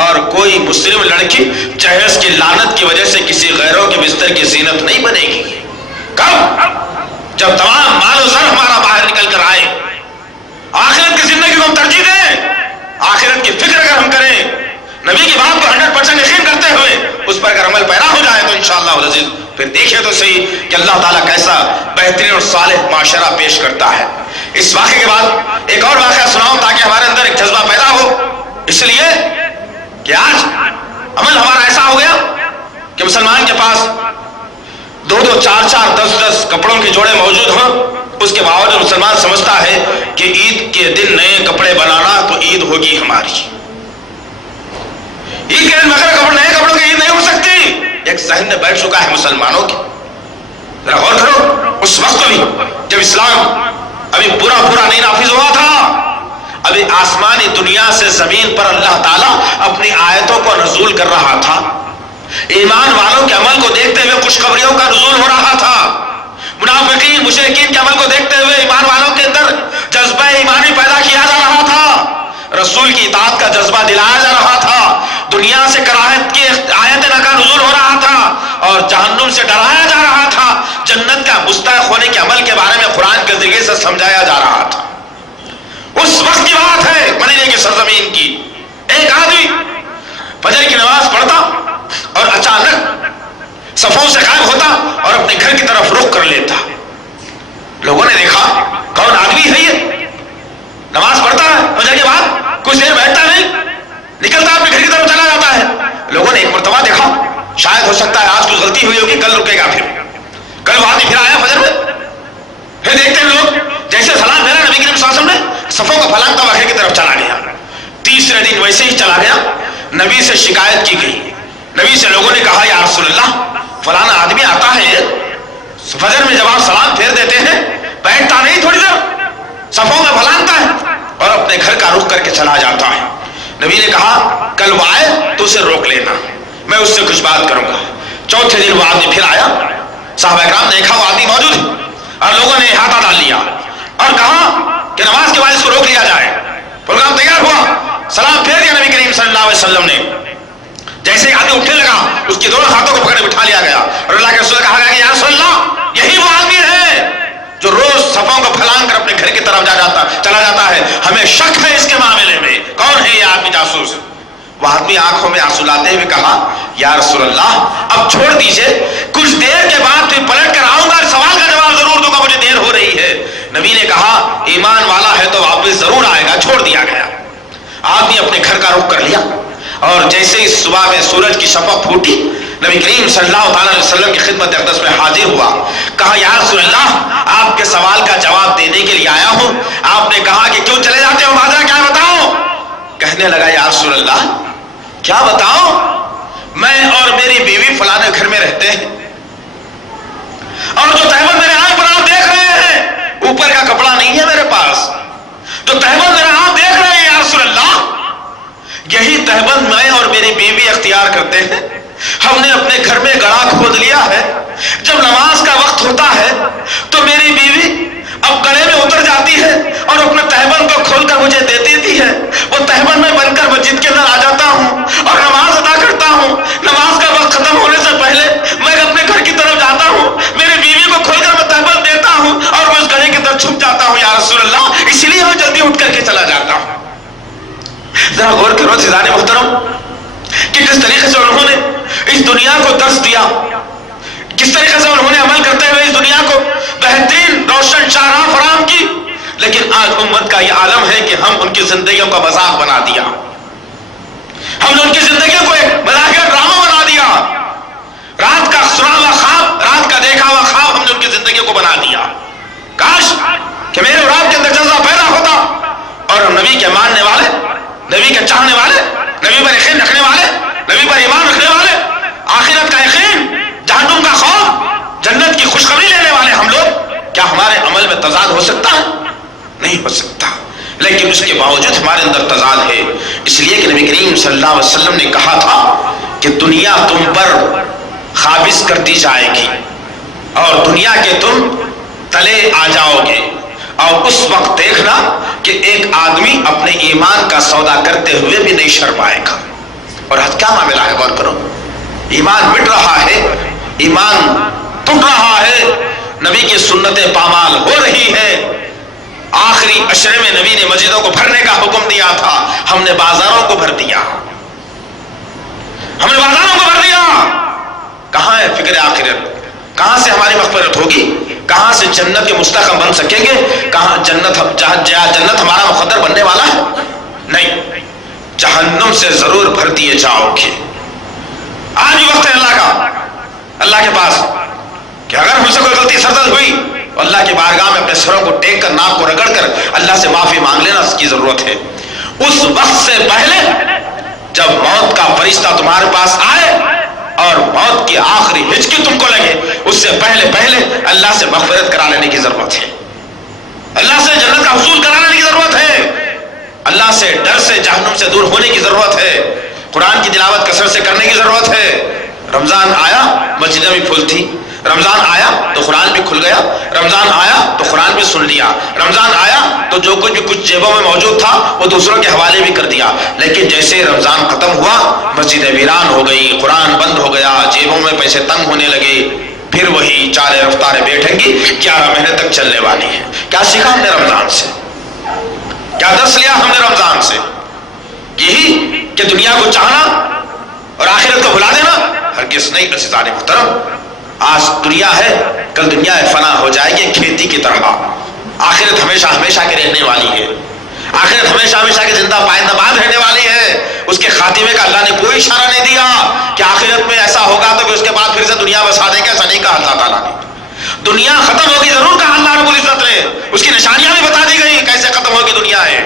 اور کوئی مسلم لڑکی جہیز کی لعنت کی وجہ سے کسی غیروں کے بستر کی زینت نہیں بنے گی. کب؟ جب تمام مال و زر ہمارا باہر نکل کر آئے. آخرت کی زندگی کو ہم ترجیح دیں، آخرت کی فکر اگر ہم کریں، نبی کی بات کو 100% یقین کرتے ہوئے اس پر اگر عمل پیرا ہو جائے تو انشاءاللہ العزیز پھر دیکھیں تو صحیح کہ اللہ تعالیٰ کیسا بہترین اور صالح معاشرہ پیش کرتا ہے. اس واقعے کے بعد ایک اور واقعہ سناؤں تاکہ ہمارے اندر ایک جذبہ پیدا ہو. اس لیے کہ آج عمل ہمارا ایسا ہو گیا کہ مسلمان کے پاس 2-2, 4-4, 10-10 کپڑوں کے جوڑے موجود ہوں، اس کے باوجود مسلمان سمجھتا ہے کہ عید کے دن نئے کپڑے بنانا تو عید ہوگی ہماری. عید کے دن بغیر نئے کپڑوں کی عید نہیں ہو سکتی. ایک ذہن میں بیٹھ چکا ہے مسلمانوں کے. ذرا غور کرو، اس وقت بھی جب اسلام ابھی پورا نہیں نافذ ہوا تھا، ابھی آسمانی دنیا سے زمین پر اللہ تعالیٰ اپنی آیتوں کو نزول کر رہا تھا، ایمان والوں کے عمل کو دیکھتے ہوئے خوشخبریوں کا نزول ہو رہا تھا، منافقین مشرکین کے عمل کو دیکھتے ہوئے ایمان والوں کے اندر جذبہ ایمانی پیدا کیا جا رہا تھا، رسول کی اطاعت کا جذبہ دلایا جا رہا تھا، دنیا سے کراہت کی آیت کا نزول ہو رہا تھا اور جہنم سے ڈرایا جا رہا تھا، جنت کا مستحق ہونے کے عمل کے بارے میں قرآن کے ذریعے سے سمجھایا جا رہا تھا۔ اس وقت کی بات ہے مدینے کی سرزمین کی، ایک آدمی فجر کی نماز پڑھتا اور اچانک صفوں سے غائب ہوتا اور اپنے گھر کی طرف رخ کر لیتا۔ لوگوں نے دیکھا کون آدمی ہے یہ، نماز پڑھتا ہے فجر کے بعد کچھ دیر بیٹھتا نہیں، نکلتا اپنے گھر کی طرف چلا جاتا ہے۔ لوگوں نے ایک مرتبہ دیکھا شاید ہو سکتا ہے آج کچھ غلطی ہوئی ہوگی، کل رکے گا، کل وہ آدمی پھر آیا فجر میں، پھر دیکھتے ہیں لوگ جیسے سلام پھیرا نبی کریم صلی اللہ علیہ وسلم نے صفوں کا پھلانگتا ہوا گھر کی طرف چلا گیا۔ تیسرے دن ویسے ہی چلا گیا، نبی سے شکایت کی گئی، نبی سے لوگوں نے کہا یا رسول اللہ فلانا آدمی آتا ہے فجر میں جب آپ سلام پھیر دیتے ہیں بیٹھتا نہیں، تھوڑی دیر صفوں میں پھلانگتا ہے اور اپنے گھر کا رخ کر کے چلا جاتا ہے۔ نبی نے کہا کل وہ آئے تو اسے روک لینا، میں اس سے کچھ بات کروں گا۔ چوتھے دن وہ آدمی پھر آیا، صحابہ کرام نے دیکھا وہ آدمی موجود ہے اور لوگوں نے احاطہ ڈال لیا اور کہا کہ نماز کے بعد اس کو روک لیا جائے۔ پروگرام تیار ہوا، سلام پھیر دیا نبی کریم صلی اللہ علیہ وسلم نے۔ جیسے آدمی اٹھنے لگا اس کی دونوں ہاتھوں کو پکڑ بٹھا لیا گیا اور اللہ کے رسول نے کہا کہ یا رسول اللہ یہی وہ آدمی ہے جو روز صفوں کو پھلانگ کر اپنے گھر کی طرف چلا جاتا ہے، ہمیں شک ہے اس کے معاملے میں، کون ہے یہ آدمی جاسوس؟ وہ آدمی آنکھوں میں آنسو لاتے ہوئے کہا یا رسول اللہ اب چھوڑ دیجئے، کچھ دیر کے بعد پھر پلٹ کر آؤں گا، سوال کا جواب ضرور دوں گا، مجھے دیر ہو رہی ہے۔ نبی نے کہا ایمان والا ہے تو واپس ضرور آئے گا، چھوڑ دیا گیا۔ آدمی اپنے گھر کا رخ کر لیا اور جیسے ہی صبح میں سورج کی شفق پھوٹی نبی کریم صلی اللہ تعالی علیہ وسلم کی خدمت اقدس میں حاضر ہوا، کہا یا رسول اللہ آپ کے سوال کا جواب دینے کے لیے آیا ہوں۔ آپ نے کہا کہ کیوں چلے جاتے ہو، ماجرا کیا بتاؤ؟ کہنے لگا یا رسول اللہ کیا بتاؤں، میں اور میری بیوی فلانے گھر میں رہتے ہیں اور جو تہمت میرے آنکھ پر آپ دیکھ رہے ہیں اوپر کا کپڑا نہیں ہے میرے پاس، جو تہمت میرے آپ دیکھ رہے ہیں یا رسول اللہ یہی تہمت میں اور میری بیوی اختیار کرتے ہیں۔ ہم نے اپنے گھر میں گڑھا کھود لیا ہے، جب نماز کا وقت ہوتا ہے تو میری بیوی اب گڑھے میں اتر جاتی ہے اور اپنے تہمت کو کھول کر مجھے دے دیتی ہے، وہ تہمت میں بن کر مسجد کے اندر آ جاتا ہوں اور نماز ادا کرتا ہوں۔ نماز کا وقت ختم ہونے سے پہلے میں اپنے گھر کی طرف جاتا ہوں، میری بیوی کو کھول کر میں تہمت دیتا ہوں اور میں اس گڑھے کی طرف چھپ جاتا ہوں یا رسول اللہ، اس لیے میں جلدی اٹھ کر کے چلا جاتا ہوں۔ ذرا غور کرو عزیزان محترم کہ کس طریقے سے انہوں نے اس دنیا کو درس دیا، کس طریقے سے انہوں نے عمل کرتے ہوئے اس دنیا کو بہترین روشن شاہراہ فراہم کی، لیکن آج امت کا یہ عالم ہے کہ ہم ان کی زندگیوں کا مذاق بنا دیا، ہم نے ان کی زندگیوں کو ایک مذاق ڈرامہ بنا دیا، رات کا سنا ہوا خواب، رات کا دیکھا ہوا خواب ہم نے ان کی زندگیوں کو بنا دیا۔ کاش کہ میرے اور آپ کے اندر جذبہ پیدا ہوتا اور ہم نبی کے ماننے والے، نبی کے چاہنے والے، نبی پر یقین رکھنے والے، نبی پر ایمان رکھنے والے، آخرت کا یقین، جہنم کا خوف، جنت کی خوشخبری لینے والے ہم لوگ، کیا ہمارے عمل میں تضاد ہو سکتا ہے؟ نہیں ہو سکتا، لیکن اس کے باوجود ہمارے اندر تضاد ہے، اس لیے کہ نبی کریم صلی اللہ علیہ وسلم نے کہا تھا کہ دنیا تم پر قابض کر دی جائے گی اور دنیا کے تم تلے آ جاؤ گے، اور اس وقت دیکھنا کہ ایک آدمی اپنے ایمان کا سودا کرتے ہوئے بھی نہیں شرمائے گا۔ اور آج کیا معاملہ ہے، غور کرو، ایمان مٹ رہا ہے، ایمان ٹوٹ رہا ہے، نبی کی سنتیں پامال ہو رہی ہے۔ آخری عشرے میں نبی نے مسجدوں کو بھرنے کا حکم دیا تھا، ہم نے بازاروں کو بھر دیا، ہم نے بازاروں کو بھر دیا۔ کہاں ہے فکر آخرت؟ کہاں سے ہماری مغفرت ہوگی؟ کہاں سے جنت کے مستحق بن سکیں گے؟ کہاں جنت ہمارا مقدر بننے والا ہے؟ نہیں، جہنم سے ضرور بھر دیے جاؤ گے۔ آج بھی وقت ہے اللہ کے پاس کہ اگر ہم سے کوئی غلطی سرزد ہوئی تو اللہ کی بارگاہ میں اپنے سروں کو ٹیک کر، ناک کو رگڑ کر اللہ سے معافی مانگ لینا اس کی ضرورت ہے۔ اس وقت سے پہلے جب موت کا فرشتہ تمہارے پاس آئے اور موت کی آخری ہچکی تم کو لگے، اس سے پہلے اللہ سے مغفرت کرا لینے کی ضرورت ہے، اللہ سے جنت کا حصول کرا لینے کی ضرورت ہے۔ اللہ سے ڈر سے جہنم سے دور ہونے کی ضرورت ہے، قرآن کی تلاوت کثرت سے کرنے کی ضرورت ہے۔ رمضان آیا مسجدیں بھی پھول تھی، رمضان آیا تو قرآن بھی کھل گیا، رمضان آیا تو قرآن بھی سن لیا، رمضان آیا تو جو کچھ جیبوں میں موجود تھا وہ دوسروں کے حوالے بھی کر دیا۔ لیکن جیسے رمضان ختم ہوا مسجدیں ویران ہو گئی، قرآن بند ہو گیا، جیبوں میں پیسے تنگ ہونے لگے، پھر وہی چارے رفتاریں بیٹھیں گی 11 مہینے تک چلنے والی ہیں۔ کیا سیکھا ہم نے رمضان سے؟ کیا درس لیا ہم نے رمضان سے؟ یہی کہ دنیا کو چاہنا اور آخرت کو بھلا دینا؟ ہرگز نہیں عزیزان محترم۔ آج دنیا ہے، کل دنیا فنا ہو جائے گی کھیتی کی طرح۔ آخرت ہمیشہ ہمیشہ کی رہنے والی ہے، آخرت ہمیشہ ہمیشہ کی زندہ پائندہ باد رہنے والی ہے۔ اس کے خاتمے کا اللہ نے کوئی اشارہ نہیں دیا کہ آخرت میں ایسا ہوگا تو کہ اس کے بعد پھر سے دنیا بسا دیں گے، ایسا نہیں کہا اللہ تعالیٰ نے۔ دنیا ختم ہوگی ضرور کہا اللہ رب العزت نے، اس کی نشانیاں بھی بتا دی گئی کیسے ختم ہوگی دنیا ہے،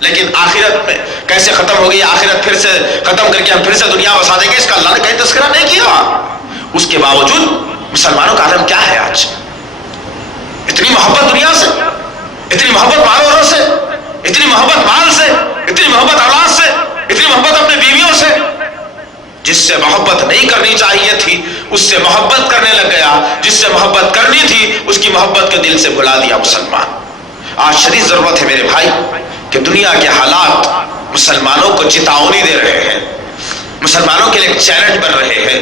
لیکن آخرت میں کیسے ختم ہوگی، آخرت پھر سے ختم کر کے ہم پھر سے دنیا بسا دیں گے، اس کا اللہ نے کہیں تذکرہ نہیں کیا۔ اس کے باوجود مسلمانوں کا عالم کیا ہے آج؟ اتنی محبت دنیا سے، اتنی محبت مال اوروں سے، اتنی محبت مال سے، اتنی محبت اولاد سے، اتنی محبت اپنے بیویوں سے۔ جس سے محبت نہیں کرنی چاہیے تھی اس سے محبت کرنے لگ گیا، جس سے محبت کرنی تھی اس کی محبت کے دل سے بھلا دیا مسلمان۔ آج شدید ضرورت ہے میرے بھائی کہ دنیا کے حالات مسلمانوں کو چتاونی دے رہے ہیں، مسلمانوں کے لیے ایک چیلنج بن رہے ہیں،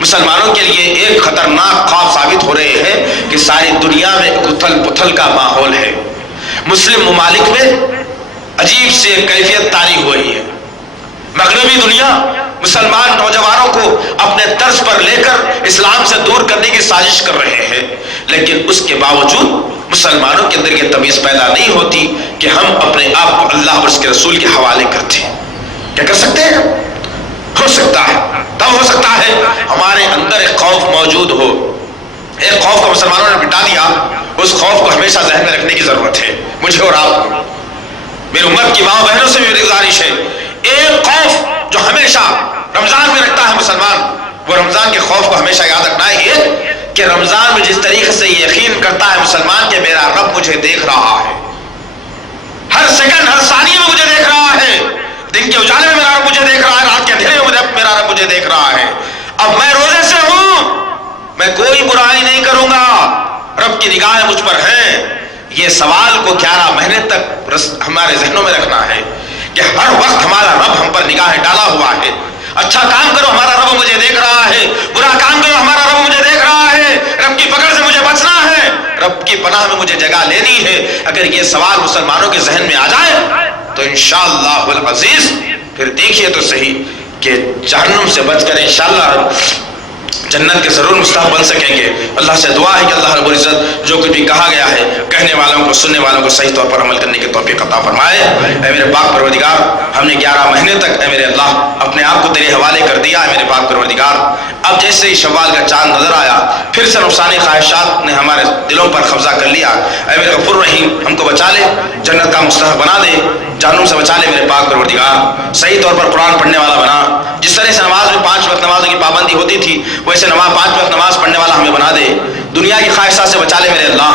مسلمانوں کے لیے ایک خطرناک خواب ثابت ہو رہے ہیں کہ ساری دنیا میں اتھل پتھل کا ماحول ہے۔ مسلم ممالک میں عجیب سے کیفیت طاری ہوئی ہے۔ مغربی دنیا مسلمان نوجوانوں کو اپنے طرز پر لے کر اسلام سے دور کرنے کی سازش کر رہے ہیں، لیکن اس کے باوجود مسلمانوں کے اندر یہ تمیز پیدا نہیں ہوتی کہ ہم اپنے آپ کو اللہ اور اس کے رسول کے حوالے کرتے ہیں۔ کیا کر سکتے ہیں؟ ہو سکتا ہے، تب ہو سکتا ہے ہمارے اندر ایک خوف موجود ہو۔ ایک خوف کو مسلمانوں نے مٹا دیا، اس خوف کو ہمیشہ ذہن میں رکھنے کی ضرورت ہے۔ مجھے اور آپ میری امت کی ماں بہنوں سے بھی میری گزارش ہے، ایک خوف جو ہمیشہ رمضان میں رکھتا ہے مسلمان، وہ رمضان کے خوف کو ہمیشہ یاد رکھنا ہے یہ کہ رمضان میں جس طریقے سے یہ یقین کرتا ہے مسلمان کہ میرا رب مجھے دیکھ رہا ہے، ہر سیکنڈ ہر ثانیے میں مجھے دیکھ رہا ہے، دن کے اجالے میں میرا رب مجھے دیکھ رہا ہے، رات کے اندھیرے میں میرا رب مجھے دیکھ رہا ہے۔ اب میں روزے سے ہوں، میں کوئی برائی نہیں کروں گا، رب کی نگاہیں مجھ پر ہیں۔ یہ سوال کو 11 مہینے تک ہمارے ذہنوں میں رکھنا ہے کہ ہر وقت ہمارا رب ہم پر نگاہیں ڈالا ہوا ہے۔ اچھا کام کرو ہمارا رب مجھے دیکھ رہا ہے، برا کام کرو ہمارا رب مجھے دیکھ رہا ہے، رب کی پکڑ سے مجھے بچنا ہے، رب کی پناہ میں مجھے جگہ لینی ہے۔ اگر یہ سوال مسلمانوں کے ذہن میں آ جائے تو انشاءاللہ العزیز پھر دیکھیے تو صحیح کہ جہنم سے بچ کر انشاءاللہ جنت کے ضرور مستحق بن سکیں گے۔ اللہ سے دعا ہے کہ اللہ رب العزت جو کچھ بھی کہا گیا ہے کہنے والوں کو سننے والوں کو صحیح طور پر عمل کرنے کی توفیق عطا فرمائے۔ اے میرے پاک پروردگار، ہم نے 11 مہینے تک اے میرے اللہ اپنے آپ کو تیرے حوالے کر دیا ہے میرے پاک پروردگار۔ اب جیسے ہی شوال کا چاند نظر آیا پھر سے نفسانی خواہشات نے ہمارے دلوں پر قبضہ کر لیا۔ اے میرے غفور رحیم، ہم کو بچا لے، جنت کا مستحق بنا دے، جہنم سے بچا لے میرے پاک پروردگار۔ صحیح طور پر قرآن پڑھنے والا بنا، جس طرح سے نماز میں 5 وقت نمازوں کی پابندی ہوتی تھی ویسے 5 وقت نماز پڑھنے والا ہمیں بنا دے۔ دنیا کی خواہشات سے بچا لے میرے اللہ،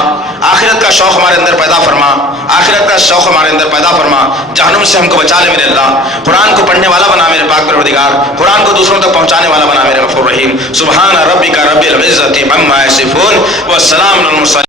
آخرت کا شوق ہمارے اندر پیدا فرما، آخرت کا شوق ہمارے اندر پیدا فرما، جہنم سے ہم کو بچا لے میرے اللہ۔ قرآن کو پڑھنے والا بنا میرے پاک پروردگار، قرآن کو دوسروں تک پہنچانے والا بنا میرے غفور رحیم۔ سبحان ربک رب العزت عما یصفون والسلام علی المرسلین۔